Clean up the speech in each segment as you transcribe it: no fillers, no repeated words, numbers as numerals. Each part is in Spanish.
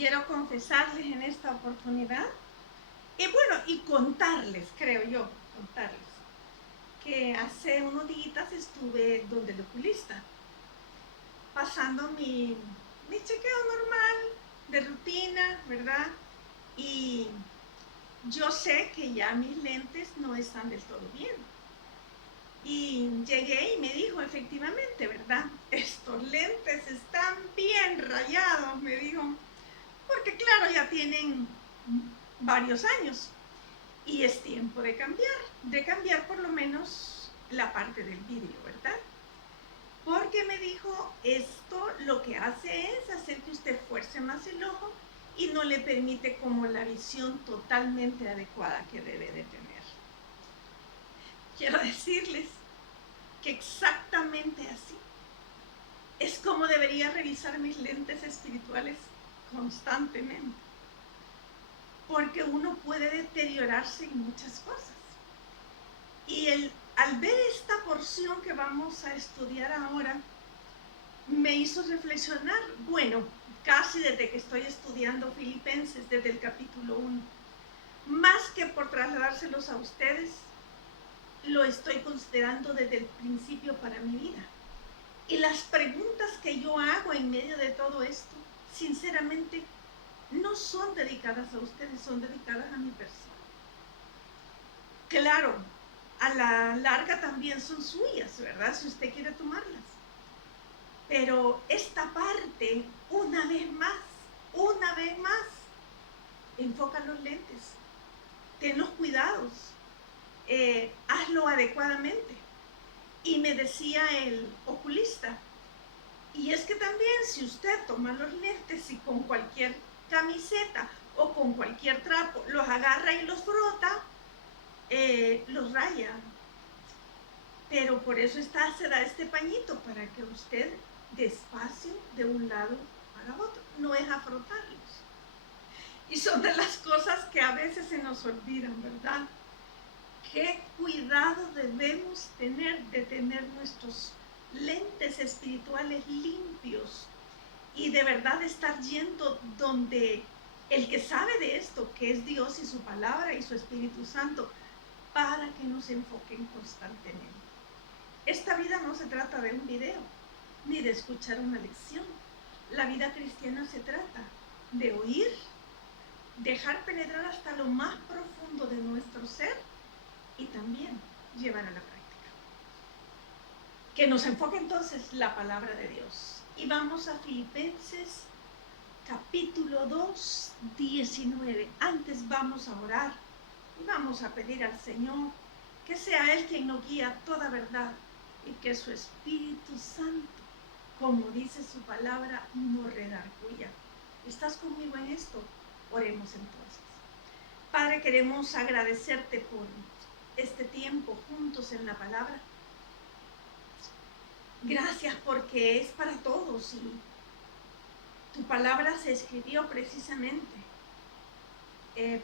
quiero confesarles en esta oportunidad, y contarles, creo yo, que hace unos días estuve donde el oculista, pasando mi chequeo normal, de rutina, ¿verdad? Y yo sé que ya mis lentes no están del todo bien. Y llegué y me dijo, efectivamente, ¿verdad? Estos lentes están bien rayados, me dijo, porque claro, ya tienen varios años y es tiempo de cambiar por lo menos la parte del vidrio, ¿verdad? Porque me dijo, esto lo que hace es hacer que usted fuerce más el ojo y no le permite como la visión totalmente adecuada que debe de tener. Quiero decirles que exactamente así es como debería revisar mis lentes espirituales constantemente, porque uno puede deteriorarse en muchas cosas. Y al ver esta porción que vamos a estudiar ahora, me hizo reflexionar, bueno, casi desde que estoy estudiando Filipenses, desde el capítulo 1, más que por trasladárselos a ustedes, lo estoy considerando desde el principio para mi vida. Y las preguntas que yo hago en medio de todo esto, sinceramente, no son dedicadas a ustedes, son dedicadas a mi persona. Claro, a la larga también son suyas, ¿verdad? Si usted quiere tomarlas. Pero esta parte, una vez más, enfoca los lentes. Ten los cuidados. Hazlo adecuadamente. Y me decía el oculista, y es que también si usted toma los lentes y con cualquier camiseta o con cualquier trapo los agarra y los frota, los raya. Pero por eso se da este pañito, para que usted despacio de un lado para otro, no es a frotarlos. Y son de las cosas que a veces se nos olvidan, ¿verdad? Qué cuidado debemos tener de tener nuestros lentes espirituales limpios y de verdad estar yendo donde el que sabe de esto, que es Dios y su palabra y su Espíritu Santo, para que nos enfoquen constantemente. Esta vida no se trata de un video, ni de escuchar una lección. La vida cristiana se trata de oír, dejar penetrar hasta lo más profundo de nuestro ser y también llevar a la práctica. Que nos enfoque entonces la palabra de Dios. Y vamos a Filipenses capítulo 2, 19. Antes vamos a orar y vamos a pedir al Señor que sea Él quien nos guíe a toda verdad y que su Espíritu Santo, como dice su palabra, no redarguya. ¿Estás conmigo en esto? Oremos entonces. Padre, queremos agradecerte por este tiempo juntos en la palabra. Gracias porque es para todos y tu palabra se escribió precisamente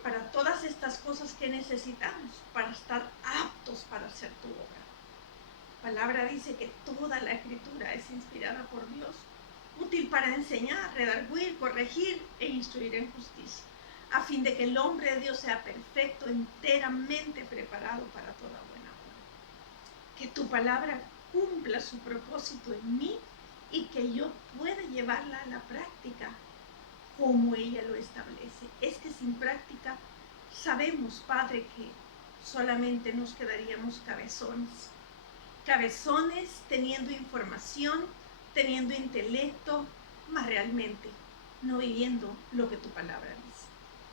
para todas estas cosas que necesitamos, para estar aptos para hacer tu obra. La palabra dice que toda la escritura es inspirada por Dios, útil para enseñar, redarguir, corregir e instruir en justicia, a fin de que el hombre de Dios sea perfecto, enteramente preparado para toda buena obra. Que tu palabra cumpla su propósito en mí y que yo pueda llevarla a la práctica como ella lo establece. Es que sin práctica sabemos, Padre, que solamente nos quedaríamos cabezones teniendo información, teniendo intelecto, mas realmente no viviendo lo que tu palabra dice.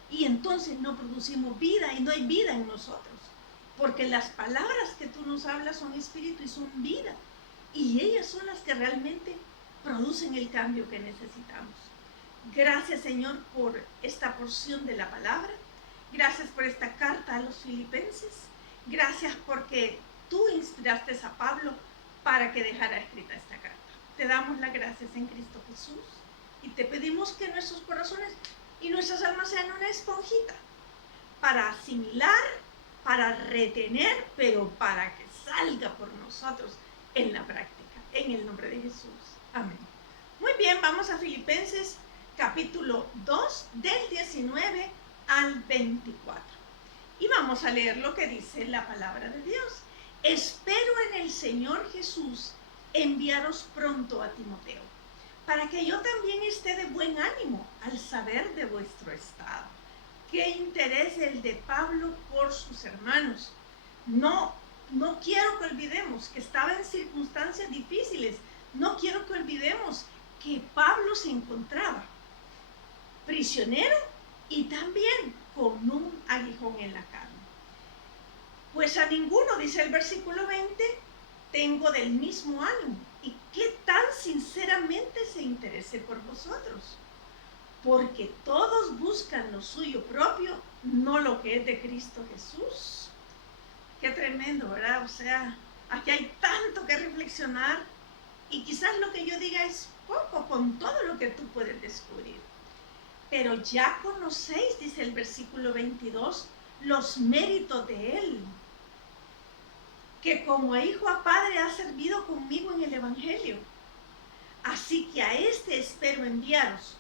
Y entonces no producimos vida y no hay vida en nosotros, porque las palabras que tú nos hablas son espíritu y son vida, y ellas son las que realmente producen el cambio que necesitamos. Gracias, Señor, por esta porción de la palabra. Gracias por esta carta a los filipenses. Gracias porque tú inspiraste a Pablo para que dejara escrita esta carta. Te damos las gracias en Cristo Jesús y te pedimos que nuestros corazones y nuestras almas sean una esponjita para asimilar, para retener, pero para que salga por nosotros en la práctica. En el nombre de Jesús. Amén. Muy bien, vamos a Filipenses capítulo 2, del 19 al 24. Y vamos a leer lo que dice la palabra de Dios. Espero en el Señor Jesús enviaros pronto a Timoteo, para que yo también esté de buen ánimo al saber de vuestro estado. Qué interés el de Pablo por sus hermanos. No quiero que olvidemos que estaba en circunstancias difíciles. No quiero que olvidemos que Pablo se encontraba prisionero y también con un aguijón en la carne. Pues a ninguno, dice el versículo 20, tengo del mismo ánimo. ¿Y qué tan sinceramente se interese por vosotros? Porque todos buscan lo suyo propio, no lo que es de Cristo Jesús. Qué tremendo, ¿verdad? O sea, aquí hay tanto que reflexionar y quizás lo que yo diga es poco con todo lo que tú puedes descubrir. Pero ya conocéis, dice el versículo 22, los méritos de él, que como a hijo a padre ha servido conmigo en el Evangelio. Así que a este espero enviaros,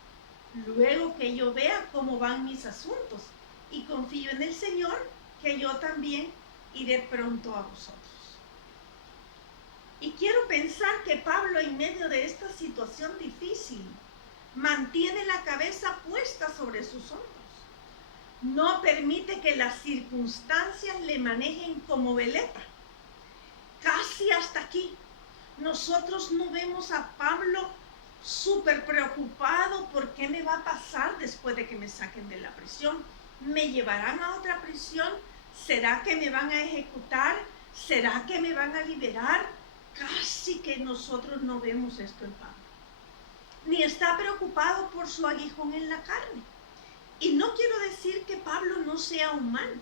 luego que yo vea cómo van mis asuntos, y confío en el Señor, que yo también iré pronto a vosotros. Y quiero pensar que Pablo, en medio de esta situación difícil, mantiene la cabeza puesta sobre sus hombros. No permite que las circunstancias le manejen como veleta. Casi hasta aquí. Nosotros no vemos a Pablo súper preocupado por qué me va a pasar después de que me saquen de la prisión. ¿Me llevarán a otra prisión? ¿Será que me van a ejecutar? ¿Será que me van a liberar? Casi que nosotros no vemos esto en Pablo. Ni está preocupado por su aguijón en la carne. Y no quiero decir que Pablo no sea humano,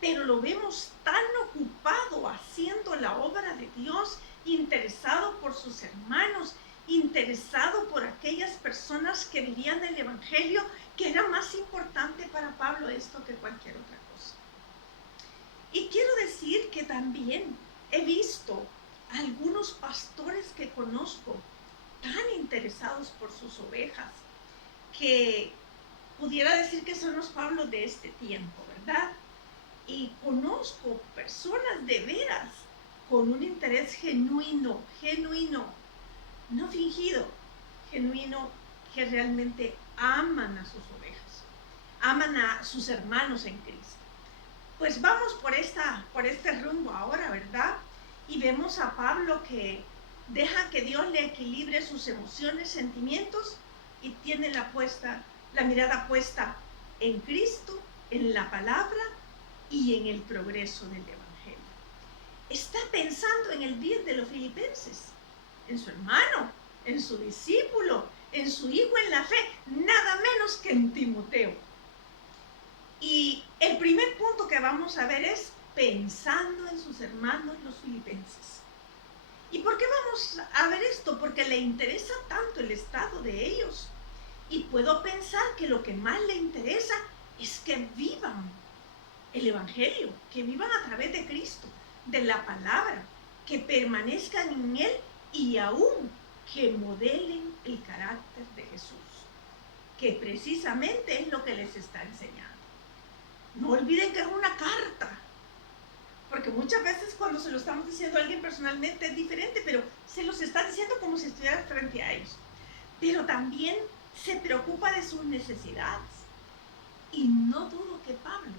pero lo vemos tan ocupado haciendo la obra de Dios, interesado por sus hermanos, interesado por aquellas personas que vivían el Evangelio, que era más importante para Pablo esto que cualquier otra cosa. Y quiero decir que también he visto algunos pastores que conozco tan interesados por sus ovejas, que pudiera decir que son los Pablos de este tiempo, ¿verdad? Y conozco personas de veras con un interés genuino, no fingido, genuino, que realmente aman a sus ovejas, aman a sus hermanos en Cristo. Pues vamos por este rumbo ahora, ¿verdad? Y vemos a Pablo que deja que Dios le equilibre sus emociones, sentimientos, y tiene la mirada puesta en Cristo, en la palabra y en el progreso del Evangelio. Está pensando en el bien de los filipenses, en su hermano, en su discípulo, en su hijo en la fe, nada menos que en Timoteo. Y el primer punto que vamos a ver es pensando en sus hermanos los filipenses. ¿Y por qué vamos a ver esto? Porque le interesa tanto el estado de ellos. Y puedo pensar que lo que más le interesa es que vivan el Evangelio, que vivan a través de Cristo, de la palabra, que permanezcan en Él y aún que modelen el carácter de Jesús, que precisamente es lo que les está enseñando. No olviden que es una carta, porque muchas veces cuando se lo estamos diciendo a alguien personalmente es diferente, pero se los está diciendo como si estuviera frente a ellos. Pero también se preocupa de sus necesidades. Y no dudo que Pablo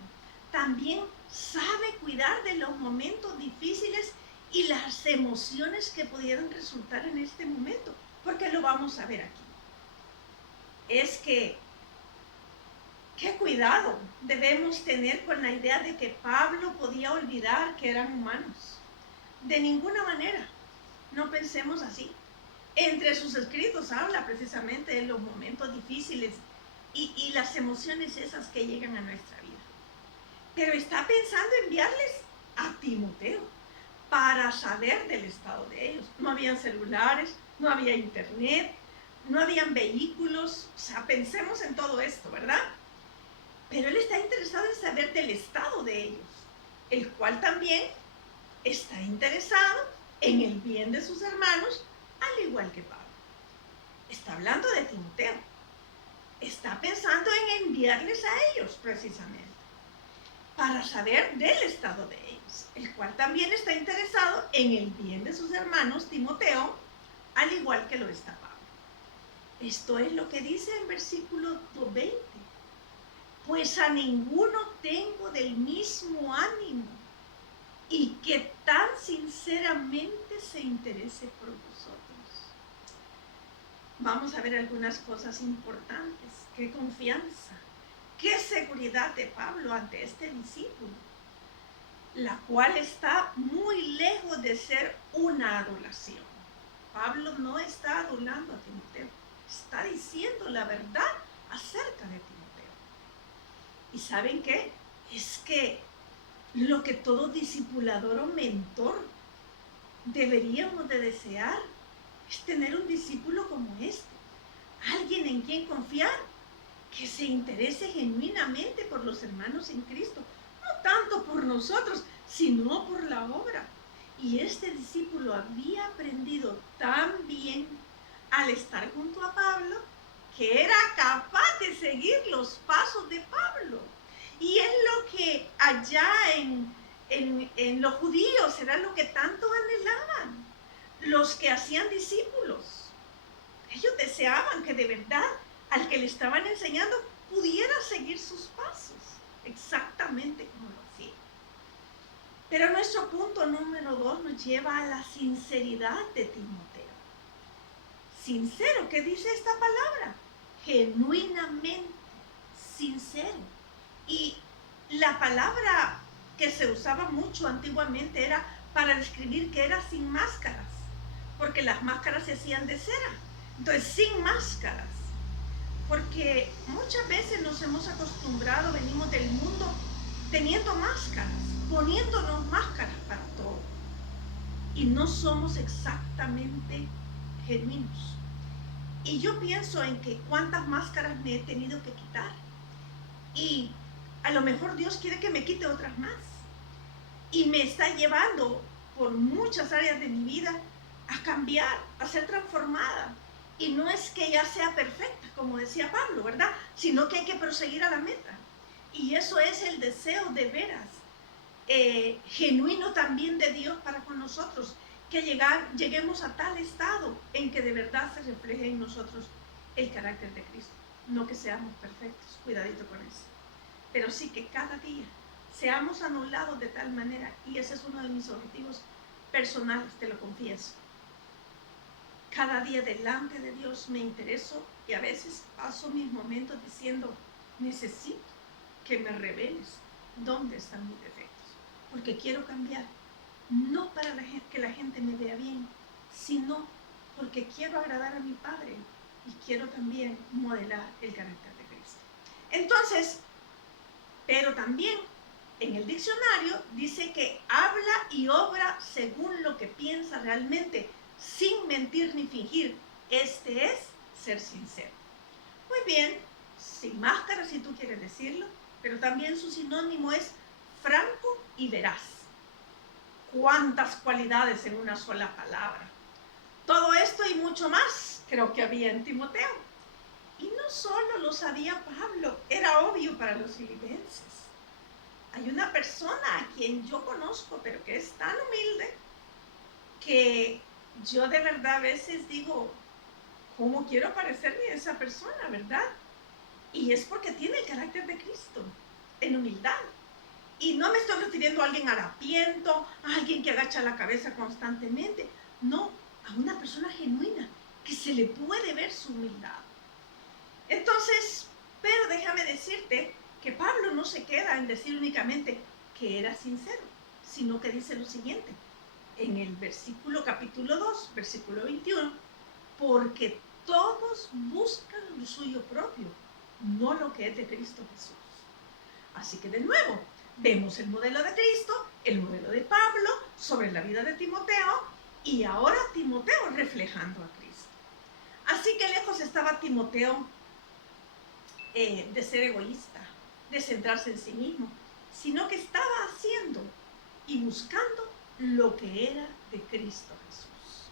también sabe cuidar de los momentos difíciles y las emociones que pudieran resultar en este momento, porque lo vamos a ver aquí. Es que qué cuidado debemos tener con la idea de que Pablo podía olvidar que eran humanos. De ninguna manera, no pensemos así. Entre sus escritos habla precisamente de los momentos difíciles y las emociones esas que llegan a nuestra vida. Pero está pensando enviarles a Timoteo para saber del estado de ellos. No habían celulares, no había internet, no habían vehículos. O sea, pensemos en todo esto, ¿verdad? Pero él está interesado en saber del estado de ellos, el cual también está interesado en el bien de sus hermanos, al igual que Pablo. Está hablando de Timoteo. está pensando en enviarles a ellos precisamente, para saber del estado de ellos, el cual también está interesado en el bien de sus hermanos Timoteo, al igual que lo está Pablo. Esto es lo que dice el versículo 20. Pues a ninguno tengo del mismo ánimo, y que tan sinceramente se interese por vosotros. Vamos a ver algunas cosas importantes. Qué confianza, qué seguridad de Pablo ante este discípulo, la cual está muy lejos de ser una adulación. Pablo no está adulando a Timoteo, está diciendo la verdad acerca de Timoteo. ¿Y saben qué? Es que lo que todo discipulador o mentor deberíamos de desear es tener un discípulo como este, alguien en quien confiar, que se interese genuinamente por los hermanos en Cristo, no tanto por nosotros, sino por la obra. Y este discípulo había aprendido tan bien al estar junto a Pablo, que era capaz de seguir los pasos de Pablo. Y es lo que allá en los judíos era lo que tanto anhelaban, los que hacían discípulos. Ellos deseaban que de verdad al que le estaban enseñando pudiera seguir sus pasos, exactamente como lo hacía. Pero nuestro punto número 2 nos lleva a la sinceridad de Timoteo. Sincero, ¿qué dice esta palabra? Genuinamente sincero. Y la palabra que se usaba mucho antiguamente era para describir que era sin máscaras, porque las máscaras se hacían de cera. Entonces, sin máscaras, porque muchas veces nos hemos acostumbrado, venimos del mundo teniendo máscaras, poniéndonos máscaras para todo, y no somos exactamente genuinos. Y yo pienso en que cuántas máscaras me he tenido que quitar, y a lo mejor Dios quiere que me quite otras más, y me está llevando por muchas áreas de mi vida a cambiar, a ser transformada. Y no es que ya sea perfecta, como decía Pablo, ¿verdad? Sino que hay que proseguir a la meta. Y eso es el deseo de veras, genuino también de Dios para con nosotros, que lleguemos a tal estado en que de verdad se refleje en nosotros el carácter de Cristo. No que seamos perfectos, cuidadito con eso, pero sí que cada día seamos anulados de tal manera, y ese es uno de mis objetivos personales, te lo confieso. Cada día delante de Dios me intereso, y a veces paso mis momentos diciendo, necesito que me reveles dónde están mis defectos, porque quiero cambiar, no para que la gente me vea bien, sino porque quiero agradar a mi Padre y quiero también modelar el carácter de Cristo. Entonces, pero también en el diccionario dice que habla y obra según lo que piensa realmente, sin mentir ni fingir. Este es ser sincero. Muy bien, sin máscara si tú quieres decirlo, pero también su sinónimo es franco y veraz. ¿Cuántas cualidades en una sola palabra? Todo esto y mucho más creo que había en Timoteo. Y no solo lo sabía Pablo, era obvio para los filipenses. Hay una persona a quien yo conozco, pero que es tan humilde, que yo de verdad a veces digo, ¿cómo quiero parecerme a esa persona, verdad? Y es porque tiene el carácter de Cristo, en humildad. Y no me estoy refiriendo a alguien harapiento, a alguien que agacha la cabeza constantemente. No, a una persona genuina, que se le puede ver su humildad. Entonces, pero déjame decirte que Pablo no se queda en decir únicamente que era sincero, sino que dice lo siguiente, en el capítulo 2, versículo 21, porque todos buscan lo suyo propio, no lo que es de Cristo Jesús. Así que de nuevo, vemos el modelo de Cristo, el modelo de Pablo sobre la vida de Timoteo, y ahora Timoteo reflejando a Cristo. Así que lejos estaba Timoteo de ser egoísta, de centrarse en sí mismo, sino que estaba haciendo y buscando lo que era de Cristo Jesús.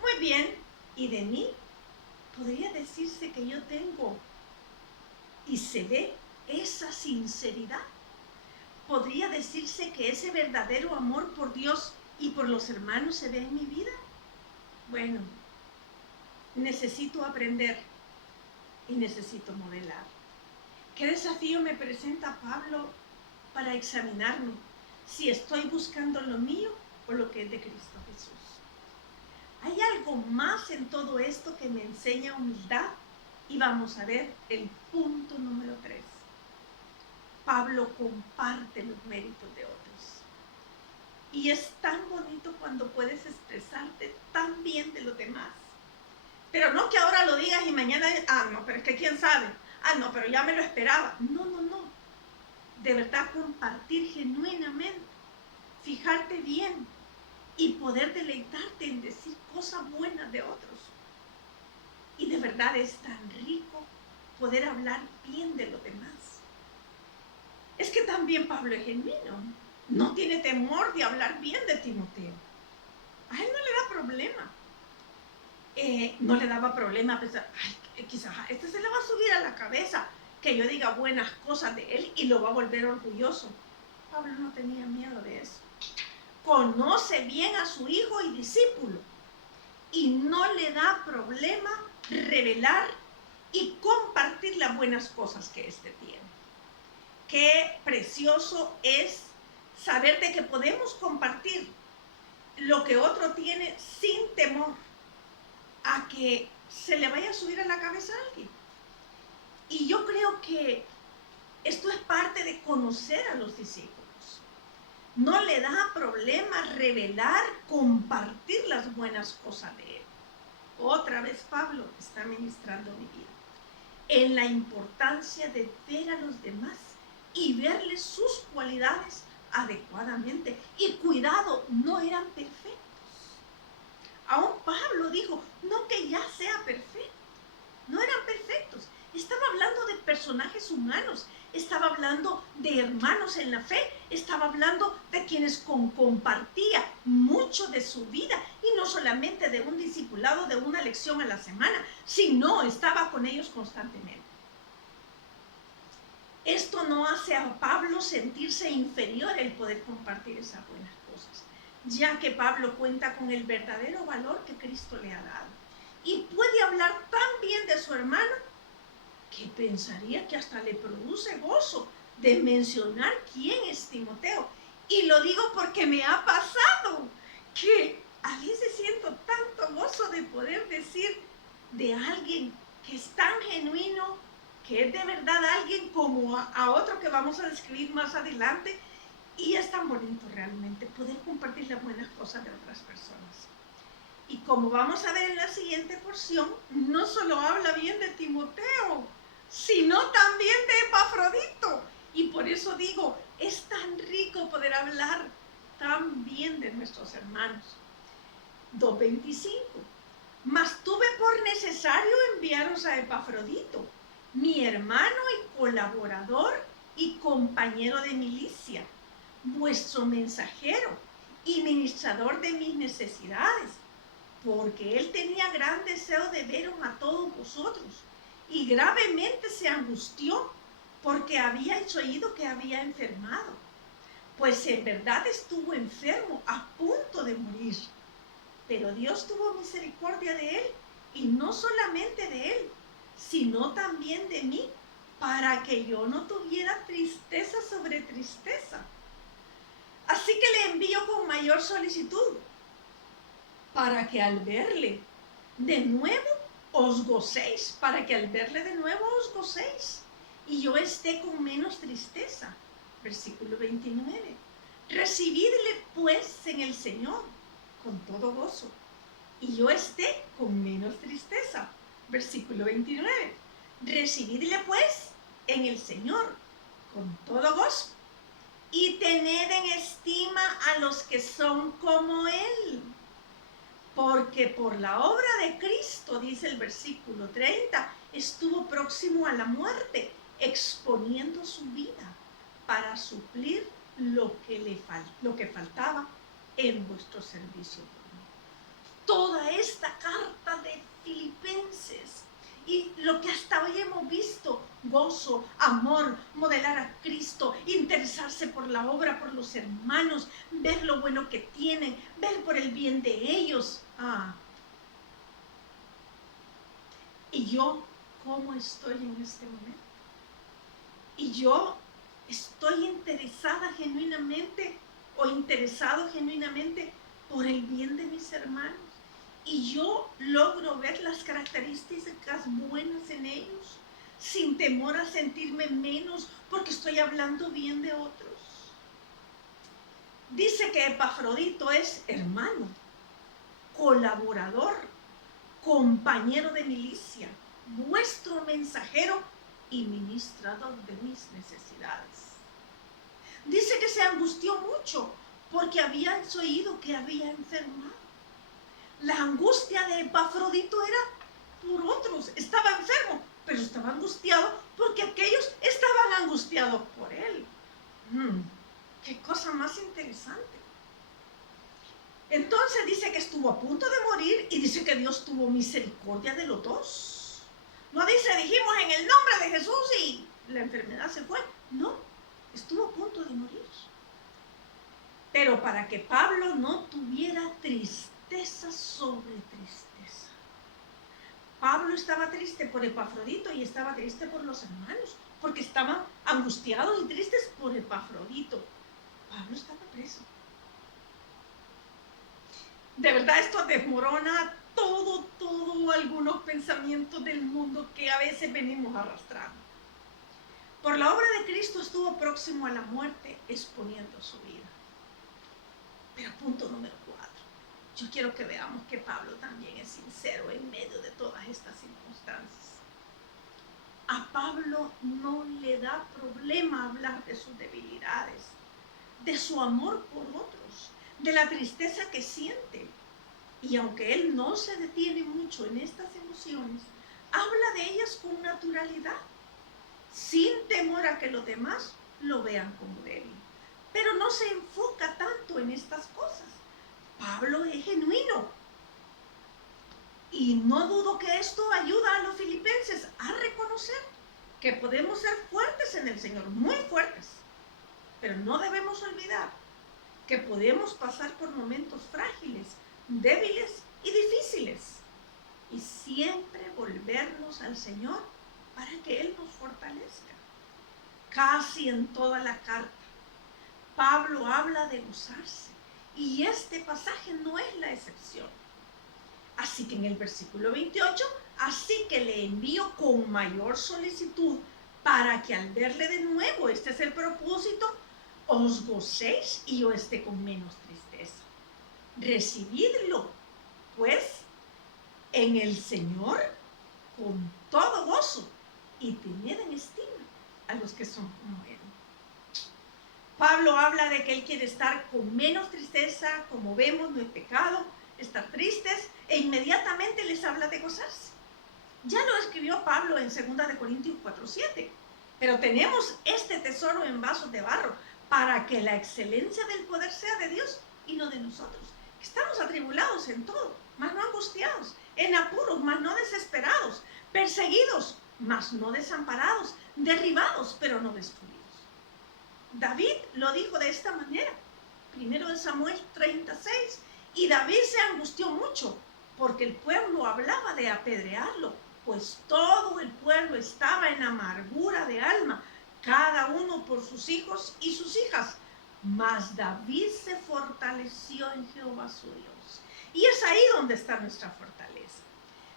Muy bien, y de mí podría decirse que yo tengo se ve esa sinceridad. ¿Podría decirse que ese verdadero amor por Dios y por los hermanos se ve en mi vida? Bueno, necesito aprender y necesito modelar. ¿Qué desafío me presenta Pablo para examinarme si estoy buscando lo mío o lo que es de Cristo Jesús? Hay algo más en todo esto que me enseña humildad y vamos a ver el punto número 3. Pablo comparte los méritos de otros. Y es tan bonito cuando puedes expresarte tan bien de los demás. Pero no que ahora lo digas y mañana, no, pero es que quién sabe. No, pero ya me lo esperaba. No. De verdad compartir genuinamente, fijarte bien y poder deleitarte en decir cosas buenas de otros. Y de verdad es tan rico poder hablar bien de los demás. Es que también Pablo es genuino. No tiene temor de hablar bien de Timoteo. A él no le da problema. No le daba problema a pensar, quizás a este se le va a subir a la cabeza que yo diga buenas cosas de él y lo va a volver orgulloso. Pablo no tenía miedo de eso. Conoce bien a su hijo y discípulo y no le da problema revelar y compartir las buenas cosas que éste tiene. Qué precioso es saber de que podemos compartir lo que otro tiene sin temor a que se le vaya a subir a la cabeza a alguien. Y yo creo que esto es parte de conocer a los discípulos. No le da problema revelar, compartir las buenas cosas de él. Otra vez Pablo está ministrando mi vida en la importancia de ver a los demás y verles sus cualidades adecuadamente. Y cuidado, no eran perfectos. Aún Pablo dijo, no que ya sea perfecto. No eran perfectos. Estaba hablando de personajes humanos. Estaba hablando de hermanos en la fe. Estaba hablando de quienes compartía mucho de su vida. Y no solamente de un discipulado, de una lección a la semana, sino estaba con ellos constantemente. Esto no hace a Pablo sentirse inferior el poder compartir esas buenas cosas, ya que Pablo cuenta con el verdadero valor que Cristo le ha dado. Y puede hablar tan bien de su hermano que pensaría que hasta le produce gozo de mencionar quién es Timoteo. Y lo digo porque me ha pasado que a veces siento tanto gozo de poder decir de alguien que es tan genuino, que es de verdad alguien como a otro que vamos a describir más adelante. Y es tan bonito realmente poder compartir las buenas cosas de otras personas. Y como vamos a ver en la siguiente porción, no solo habla bien de Timoteo, sino también de Epafrodito. Y por eso digo, es tan rico poder hablar tan bien de nuestros hermanos. 2:25. Mas tuve por necesario enviaros a Epafrodito, mi hermano y colaborador y compañero de milicia, vuestro mensajero y ministrador de mis necesidades, porque él tenía gran deseo de veros a todos vosotros, y gravemente se angustió, porque había oído que había enfermado, pues en verdad estuvo enfermo, a punto de morir. Pero Dios tuvo misericordia de él, y no solamente de él, sino también de mí, para que yo no tuviera tristeza sobre tristeza. Así que le envío con mayor solicitud, para que al verle de nuevo os gocéis, y yo esté con menos tristeza. Versículo 29. Recibidle pues en el Señor con todo gozo, y yo esté con menos tristeza. Versículo 29. Recibidle pues en el Señor con todo gozo, y tened en estima a los que son como Él. Porque por la obra de Cristo, dice el versículo 30, estuvo próximo a la muerte, exponiendo su vida para suplir lo que faltaba en vuestro servicio. Toda esta carta de Filipenses y lo que hasta hoy hemos visto gozo, amor, modelar a Cristo, interesarse por la obra, por los hermanos, ver lo bueno que tienen, ver por el bien de ellos. ¿Y yo cómo estoy en este momento? ¿Y yo estoy interesada genuinamente o interesado genuinamente por el bien de mis hermanos? ¿Y yo logro ver las características buenas en ellos sin temor a sentirme menos porque estoy hablando bien de otros? Dice que Epafrodito es hermano, colaborador, compañero de milicia, vuestro mensajero y ministrador de mis necesidades. Dice que se angustió mucho porque había oído que había enfermado. La angustia de Epafrodito era por otros. Estaba enfermo, pero estaba angustiado porque aquellos estaban angustiados por él. Qué cosa más interesante. Entonces dice que estuvo a punto de morir y dice que Dios tuvo misericordia de los dos. No dice, dijimos en el nombre de Jesús y la enfermedad se fue. No, estuvo a punto de morir. Pero para que Pablo no tuviera tristeza sobre tristeza. Pablo estaba triste por Epafrodito y estaba triste por los hermanos, porque estaban angustiados y tristes por Epafrodito. Pablo estaba preso. De verdad esto desmorona todo algunos pensamientos del mundo que a veces venimos arrastrando. Por la obra de Cristo estuvo próximo a la muerte, exponiendo su vida. Pero punto número 4. Yo quiero que veamos que Pablo también es sincero en medio de todas estas circunstancias. A Pablo no le da problema hablar de sus debilidades, de su amor por otros, de la tristeza que siente. Y aunque él no se detiene mucho en estas emociones, habla de ellas con naturalidad, sin temor a que los demás lo vean como débil. Pero no se enfoca tanto en estas cosas. Pablo es genuino. Y no dudo que esto ayuda a los filipenses a reconocer que podemos ser fuertes en el Señor, muy fuertes. Pero no debemos olvidar que podemos pasar por momentos frágiles, débiles y difíciles. Y siempre volvernos al Señor para que Él nos fortalezca. Casi en toda la carta, Pablo habla de gozarse. Y este pasaje no es la excepción. Así que en el versículo 28, así que le envío con mayor solicitud para que al verle de nuevo, este es el propósito, os gocéis y yo esté con menos tristeza. Recibidlo, pues, en el Señor con todo gozo y tened en estima a los que son como Él. Pablo habla de que él quiere estar con menos tristeza, como vemos, no es pecado, estar tristes, e inmediatamente les habla de gozarse. Ya lo escribió Pablo en 2 Corintios 4:7, pero tenemos este tesoro en vasos de barro para que la excelencia del poder sea de Dios y no de nosotros. Estamos atribulados en todo, mas no angustiados, en apuros, mas no desesperados, perseguidos, mas no desamparados, derribados, pero no destruidos. David lo dijo de esta manera, 1 Samuel 36, y David se angustió mucho porque el pueblo hablaba de apedrearlo, pues todo el pueblo estaba en amargura de alma, cada uno por sus hijos y sus hijas. Mas David se fortaleció en Jehová su Dios. Y es ahí donde está nuestra fortaleza.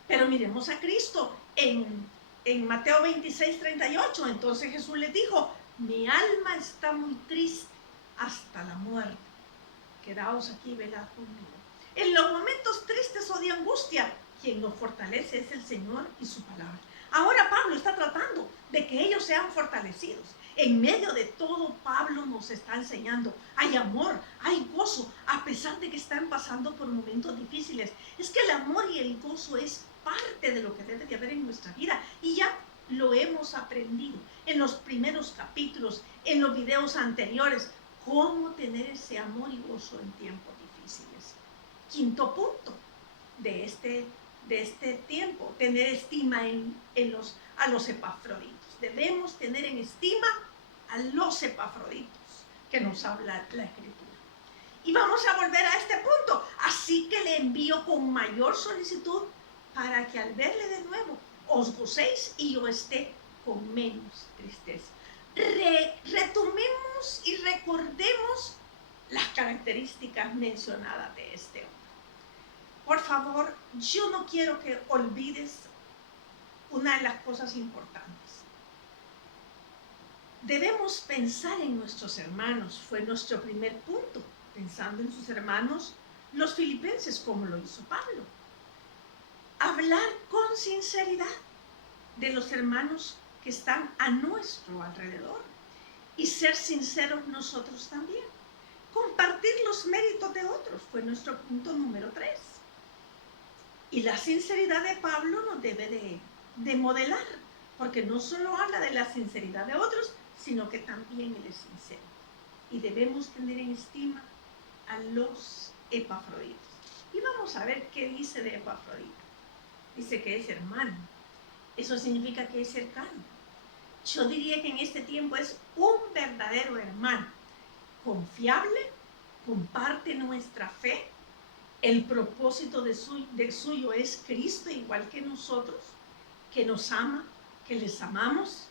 Pero miremos a Cristo en Mateo 26:38. Entonces Jesús les dijo: mi alma está muy triste hasta la muerte. Quedaos aquí, velad conmigo. En los momentos tristes o de angustia, quien nos fortalece es el Señor y su palabra. Ahora Pablo está tratando de que ellos sean fortalecidos. En medio de todo, Pablo nos está enseñando, hay amor, hay gozo, a pesar de que están pasando por momentos difíciles. Es que el amor y el gozo es parte de lo que debe de haber en nuestra vida, y ya lo hemos aprendido en los primeros capítulos, en los videos anteriores, cómo tener ese amor y gozo en tiempos difíciles. Quinto punto de este tiempo, tener estima a los epafroditos. debemos tener en estima a los Epafroditos que nos habla la Escritura. Y vamos a volver a este punto. Así que le envío con mayor solicitud para que al verle de nuevo os gocéis y yo esté con menos tristeza. Retomemos y recordemos las características mencionadas de este hombre. Por favor, yo no quiero que olvides una de las cosas importantes. Debemos pensar en nuestros hermanos, fue nuestro primer punto, pensando en sus hermanos, los filipenses, como lo hizo Pablo. Hablar con sinceridad de los hermanos que están a nuestro alrededor y ser sinceros nosotros también. Compartir los méritos de otros fue nuestro punto número 3. Y la sinceridad de Pablo nos debe de modelar, porque no solo habla de la sinceridad de otros, sino que también él es sincero. Y debemos tener en estima a los Epafroditos. Y vamos a ver qué dice de Epafrodito. Dice que es hermano. Eso significa que es cercano. Yo diría que en este tiempo es un verdadero hermano. Confiable, comparte nuestra fe. El propósito de suyo es Cristo, igual que nosotros, que nos ama, que les amamos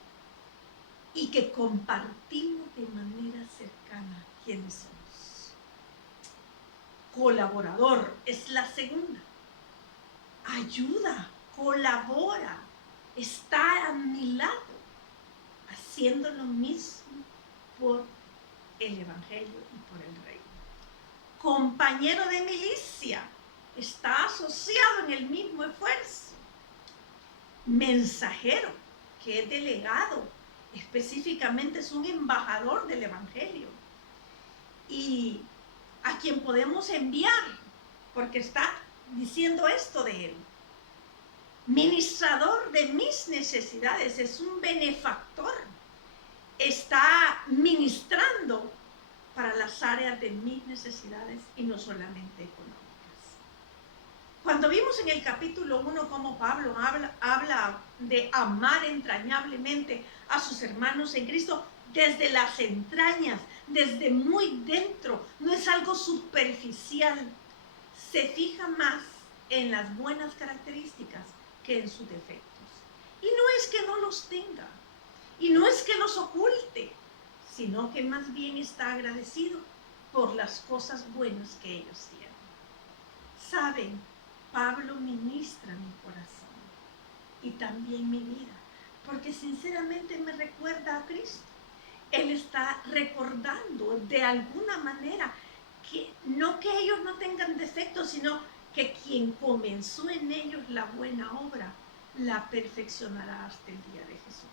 y que compartimos de manera cercana quiénes somos. Colaborador es la segunda. Ayuda, colabora, está a mi lado, haciendo lo mismo por el Evangelio y por el Reino. Compañero de milicia, está asociado en el mismo esfuerzo. Mensajero, que es delegado, específicamente es un embajador del Evangelio y a quien podemos enviar, porque está diciendo esto de él. Ministrador de mis necesidades, es un benefactor, está ministrando para las áreas de mis necesidades y no solamente económicas. Cuando vimos en el capítulo 1 cómo Pablo habla de amar entrañablemente a sus hermanos en Cristo desde las entrañas, desde muy dentro, no es algo superficial, se fija más en las buenas características que en sus defectos. Y no es que no los tenga, y no es que los oculte, sino que más bien está agradecido por las cosas buenas que ellos tienen. Saben, Pablo ministra mi corazón y también mi vida, porque sinceramente me recuerda a Cristo. Él está recordando de alguna manera que no que ellos no tengan defectos, sino que quien comenzó en ellos la buena obra, la perfeccionará hasta el día de Jesucristo.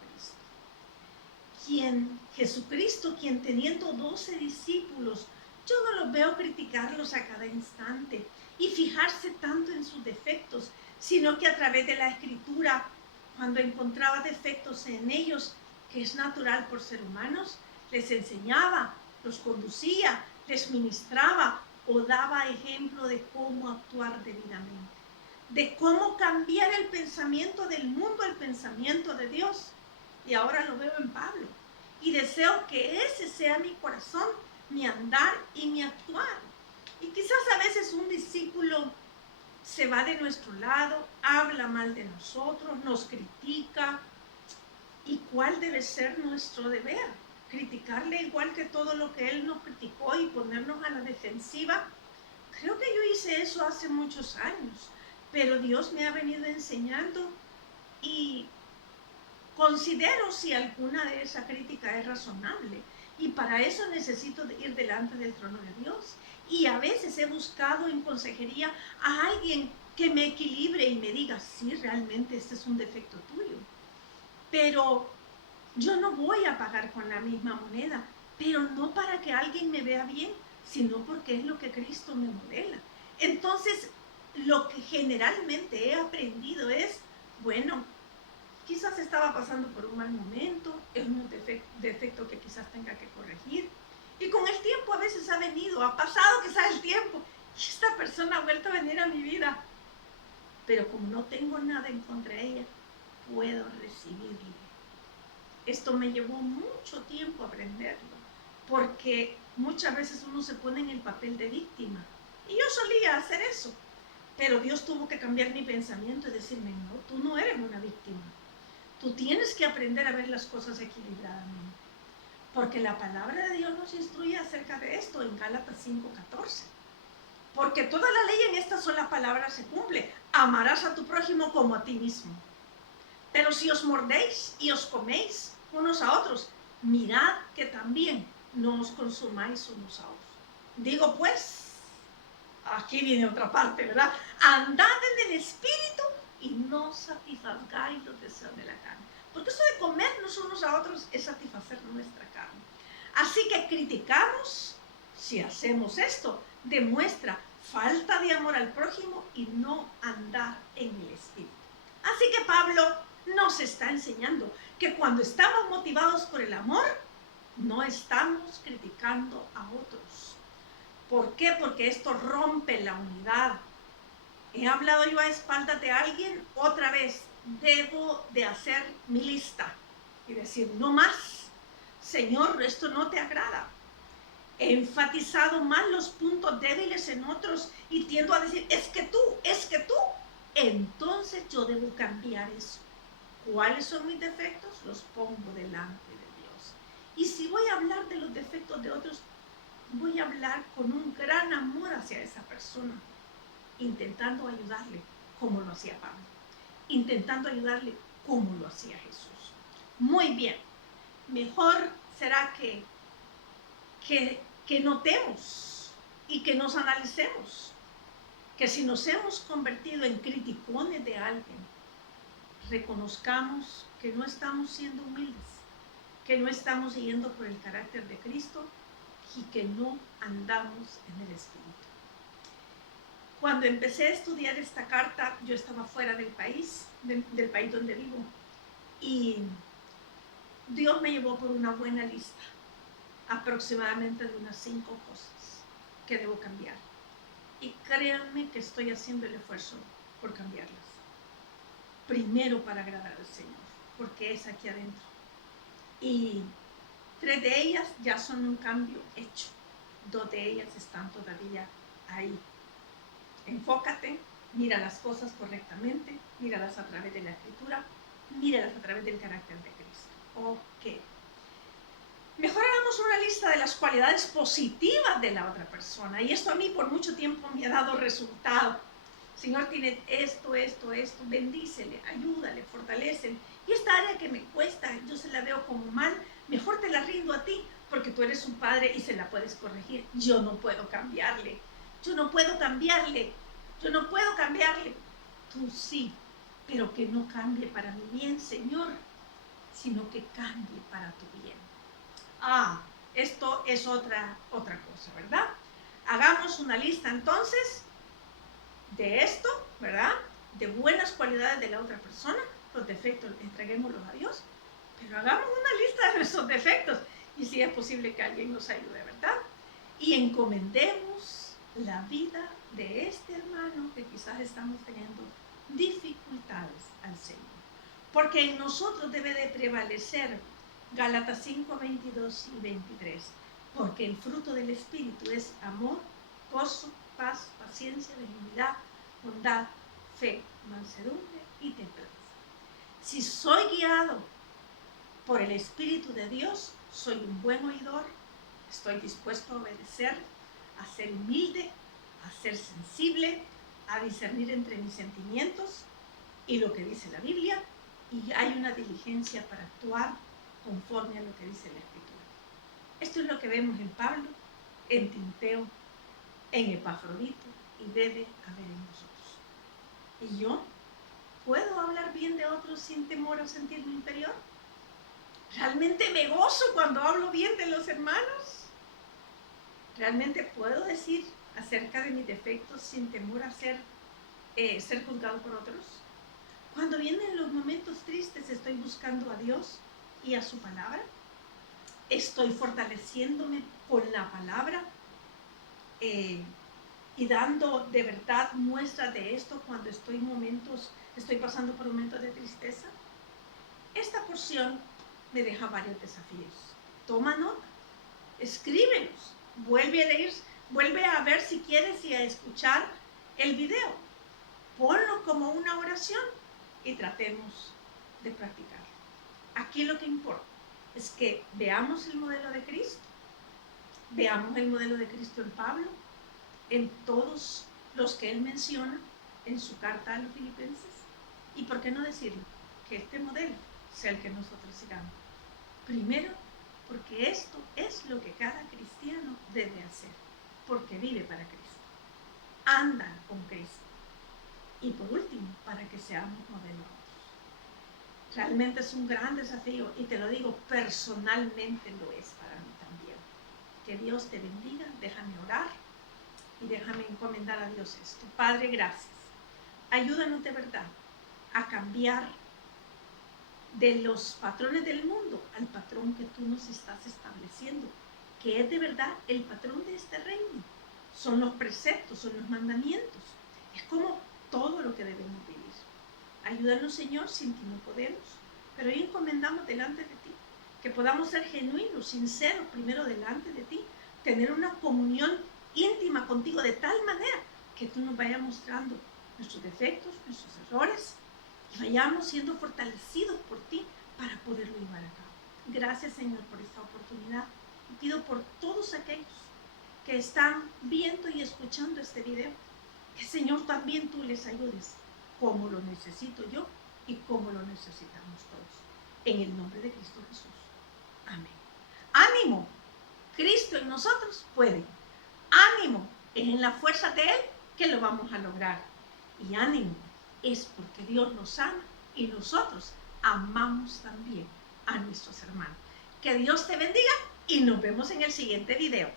Jesucristo, quien teniendo 12 discípulos, yo no los veo criticarlos a cada instante y fijarse tanto en sus defectos, sino que a través de la Escritura, cuando encontraba defectos en ellos, que es natural por ser humanos, les enseñaba, los conducía, les ministraba o daba ejemplo de cómo actuar debidamente, de cómo cambiar el pensamiento del mundo al pensamiento de Dios. Y ahora lo veo en Pablo. Y deseo que ese sea mi corazón, mi andar y mi actuar. Y quizás a veces un discípulo se va de nuestro lado, habla mal de nosotros, nos critica. ¿Y cuál debe ser nuestro deber? ¿Criticarle igual que todo lo que él nos criticó y ponernos a la defensiva? Creo que yo hice eso hace muchos años, pero Dios me ha venido enseñando y considero si alguna de esa crítica es razonable, y para eso necesito ir delante del trono de Dios. Y a veces he buscado en consejería a alguien que me equilibre y me diga, sí, realmente este es un defecto tuyo, pero yo no voy a pagar con la misma moneda, pero no para que alguien me vea bien, sino porque es lo que Cristo me modela. Entonces, lo que generalmente he aprendido es, bueno, quizás estaba pasando por un mal momento, es un defecto que quizás tenga que corregir. Y con el tiempo a veces ha venido, ha pasado quizás el tiempo, y esta persona ha vuelto a venir a mi vida. Pero como no tengo nada en contra de ella, puedo recibirle Esto me llevó mucho tiempo aprenderlo, porque muchas veces uno se pone en el papel de víctima. Y yo solía hacer eso, pero Dios tuvo que cambiar mi pensamiento y decirme, no, tú no eres una víctima. Tú tienes que aprender a ver las cosas equilibradamente. Porque la palabra de Dios nos instruye acerca de esto en Gálatas 5:14. Porque toda la ley en esta sola palabra se cumple. Amarás a tu prójimo como a ti mismo. Pero si os mordéis y os coméis unos a otros, mirad que también no os consumáis unos a otros. Digo pues, aquí viene otra parte, ¿verdad? Andad en el espíritu y no satisfagáis los deseos de la carne. Porque eso de comernos unos a otros es satisfacer nuestra carne. Así que criticamos si hacemos esto. Demuestra falta de amor al prójimo y no andar en el espíritu. Así que Pablo nos está enseñando que cuando estamos motivados por el amor, no estamos criticando a otros. ¿Por qué? Porque esto rompe la unidad. He hablado yo a espaldas de alguien, otra vez, debo de hacer mi lista y decir, no más, Señor, esto no te agrada. He enfatizado más los puntos débiles en otros y tiendo a decir, es que tú, entonces yo debo cambiar eso. ¿Cuáles son mis defectos? Los pongo delante de Dios. Y si voy a hablar de los defectos de otros, voy a hablar con un gran amor hacia esa persona, intentando ayudarle como lo hacía Pablo, intentando ayudarle como lo hacía Jesús. Muy bien, mejor será que notemos y que nos analicemos, que si nos hemos convertido en criticones de alguien, reconozcamos que no estamos siendo humildes, que no estamos siguiendo por el carácter de Cristo y que no andamos en el Espíritu. Cuando empecé a estudiar esta carta, yo estaba fuera del país, del país donde vivo, y Dios me llevó por una buena lista, aproximadamente de unas 5 cosas que debo cambiar. Y créanme que estoy haciendo el esfuerzo por cambiarlas. Primero para agradar al Señor, porque es aquí adentro. Y 3 de ellas ya son un cambio hecho. 2 de ellas están todavía ahí. Enfócate, mira las cosas correctamente, míralas a través de la Escritura, míralas a través del carácter de Cristo. Ok. Mejor hagamos una lista de las cualidades positivas de la otra persona. Y esto a mí por mucho tiempo me ha dado resultado. Señor, tiene esto, bendícele, ayúdale, fortalécele. Y esta área que me cuesta, yo se la veo como mal, mejor te la rindo a ti, porque tú eres un padre y se la puedes corregir. Yo no puedo cambiarle. Tú sí, pero que no cambie para mi bien, Señor, sino que cambie para tu bien. Esto es otra cosa, ¿verdad? Hagamos una lista entonces de esto, ¿verdad? De buenas cualidades de la otra persona. Los defectos entreguémoslos a Dios, pero hagamos una lista de nuestros defectos y si es posible que alguien nos ayude, ¿verdad? Y encomendemos la vida de este hermano que quizás estamos teniendo dificultades al Señor, porque en nosotros debe de prevalecer Gálatas 5, 22 y 23, porque el fruto del Espíritu es amor, gozo, paz, paciencia, benignidad, bondad, fe, mansedumbre y templanza. Si soy guiado por el Espíritu de Dios, soy un buen oidor, estoy dispuesto a obedecer, a ser humilde, a ser sensible, a discernir entre mis sentimientos y lo que dice la Biblia, y hay una diligencia para actuar conforme a lo que dice la Escritura. Esto es lo que vemos en Pablo, en Timoteo, en Epafrodito, y debe haber en nosotros. ¿Y yo puedo hablar bien de otros sin temor a sentirme inferior? ¿Realmente me gozo cuando hablo bien de los hermanos? ¿Realmente puedo decir acerca de mis defectos sin temor a ser juzgado por otros? Cuando vienen los momentos tristes, ¿estoy buscando a Dios y a su palabra? ¿Estoy fortaleciéndome con la palabra y dando de verdad muestras de esto cuando estoy pasando por momentos de tristeza? Esta porción me deja varios desafíos. Toma nota, escríbelos, vuelve a leer, vuelve a ver si quieres y a escuchar el video. Ponlo como una oración y tratemos de practicarlo. Aquí lo que importa es que veamos el modelo de Cristo, veamos el modelo de Cristo en Pablo, en todos los que él menciona en su carta a los filipenses, y por qué no decirlo, que este modelo sea el que nosotros sigamos. Primero, porque esto es lo que cada cristiano debe hacer, porque vive para Cristo, anda con Cristo. Y por último, para que seamos modelo a otros. Realmente es un gran desafío y te lo digo, personalmente lo es para mí también. Que Dios te bendiga, déjame orar y déjame encomendar a Dios esto. Padre, gracias. Ayúdanos de verdad a cambiar de los patrones del mundo al patrón que tú nos estás estableciendo, que es de verdad el patrón de este reino. Son los preceptos, son los mandamientos. Es como todo lo que debemos vivir. Ayúdanos, Señor, sin ti no podemos, pero hoy encomendamos delante de ti, que podamos ser genuinos, sinceros, primero delante de ti, tener una comunión íntima contigo de tal manera que tú nos vayas mostrando nuestros defectos, nuestros errores, y vayamos siendo fortalecidos por ti para poderlo llevar a cabo. Gracias, Señor, por esta oportunidad. Y pido por todos aquellos que están viendo y escuchando este video, que, Señor, también tú les ayudes, como lo necesito yo y como lo necesitamos todos. En el nombre de Cristo Jesús. Amén. ¡Ánimo! Cristo en nosotros puede. ¡Ánimo! Es en la fuerza de Él que lo vamos a lograr. Y ánimo, es porque Dios nos ama y nosotros amamos también a nuestros hermanos. Que Dios te bendiga y nos vemos en el siguiente video.